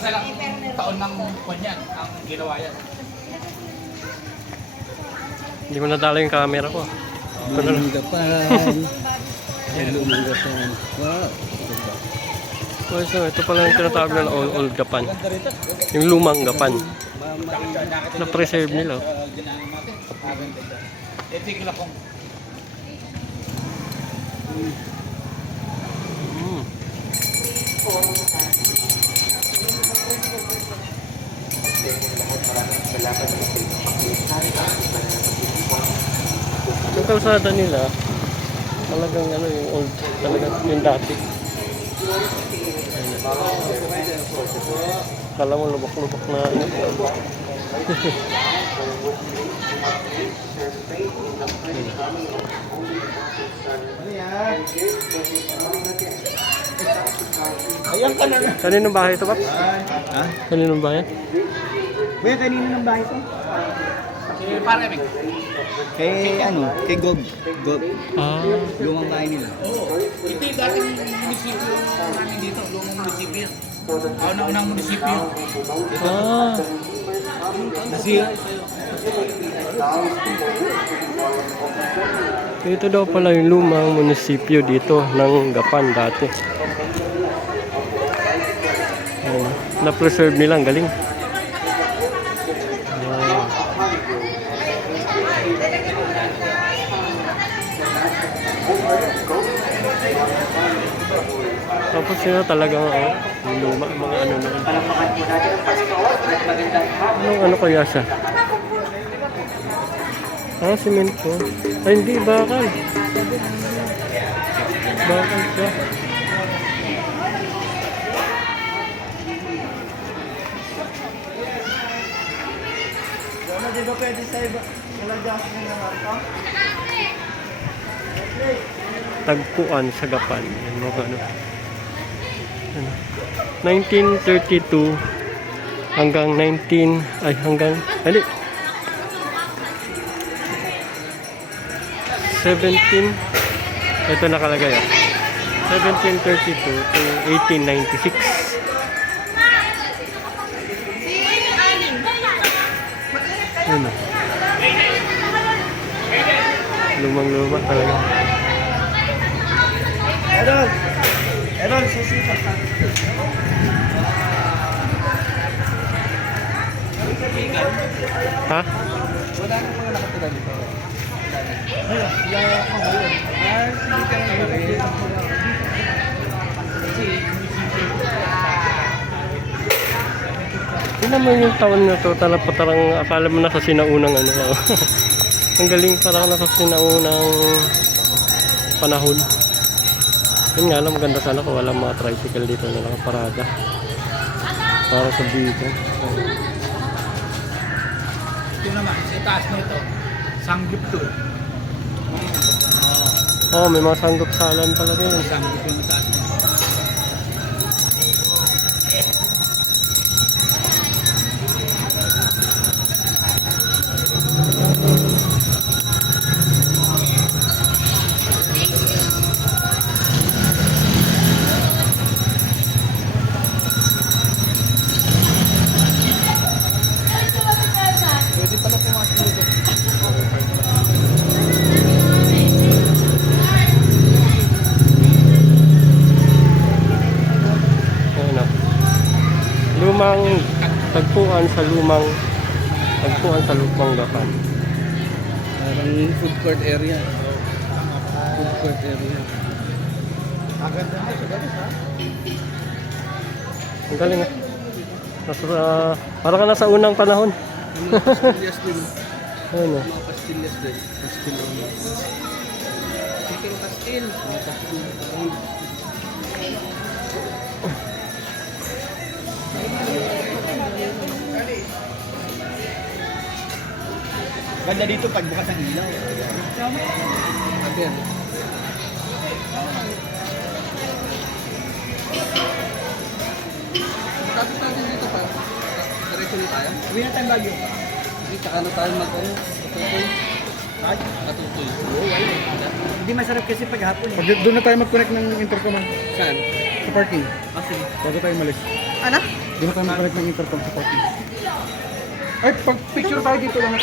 Isa lang taon ng kanyan ang ginawa yan. Hindi mo nadala yung camera ko. Ito na lang. Lumang gapan. Wow. So, ito pala yung tinatawag na old gapan. Yung lumang gapan. Na-preserve nila. Ito yung lakong. Yung kalsada nila, talagang ano yung old, talagang yung dati. Kala mo lubak-lubak na ano. Ayan ka na. Kaninong bahay ito ba? Ha? Kaninong bahay? Kuya, kanina ng bahay ko? Para kami. Kay Gob. Gob. Ah, Lumang bahay nila. Oo. Ito yung dating munisipyo namin dito. Lumang munisipyo. Kauna-unang munisipyo. ah. Nasira. Ito daw pala yung lumang munisipyo dito ng Gapan dati. Ayan, na-preserve nila, ang galing. Ayan. Tapos sila talagang yung luma, mga ano noon. Ano kaya siya? Ah, simento. Ay, hindi, bakal. Bakal siya. Di ba pwede sa iba? Nalagyan na ng arka? Tagpuan sa Gapan. Yan mga ano. 1932 hanggang 17 ito nakalagay 1732 to 1896. Ano? Lumang-luma talaga. Errol, susunod ka. Ha? Wala na mga nakatira dito. Ayun, hindi ka na Tingnan mo yung taon na to, parang akala mo nasa sinaunang ano. Ang galing, parang nasa sinaunang panahon. Yun nga lang, maganda sana kung walang mga tricycle dito na nakaparada. Para sa dito. Ito naman, sa taas nito. Sanggip to. Oh, may mga sanggop-salan pala din. Sanggip yung taas nito. Pwede pala pumasok dito. Ayun o. Lumang tagpuan sa lumang Gapan. Parang food court area. Food court area. Maganda na siya, guys, ha? Ang galing ah. Parang ka nasa unang panahon. Mga pastillas din. Ayun o. Mga pastillas din. Pastillas. Chicken pastil. Mga pastil. Ganda dito pagbukas ng ilaw. Again. Tapos natin dito pa. Diretso na tayo. Uwi na tayong Baguio. Hindi, tsaka na tayo mag-ano. Katutoy. Katutoy. Hindi masarap kasi paghapon. Doon na tayo mag-connect ng intercom. Saan? Sa parking. Ah, sige. Bago tayo malis. Ano? Di ba tayo nakalit ng intercom sa 40? Ay, pag picture tayo dito lang.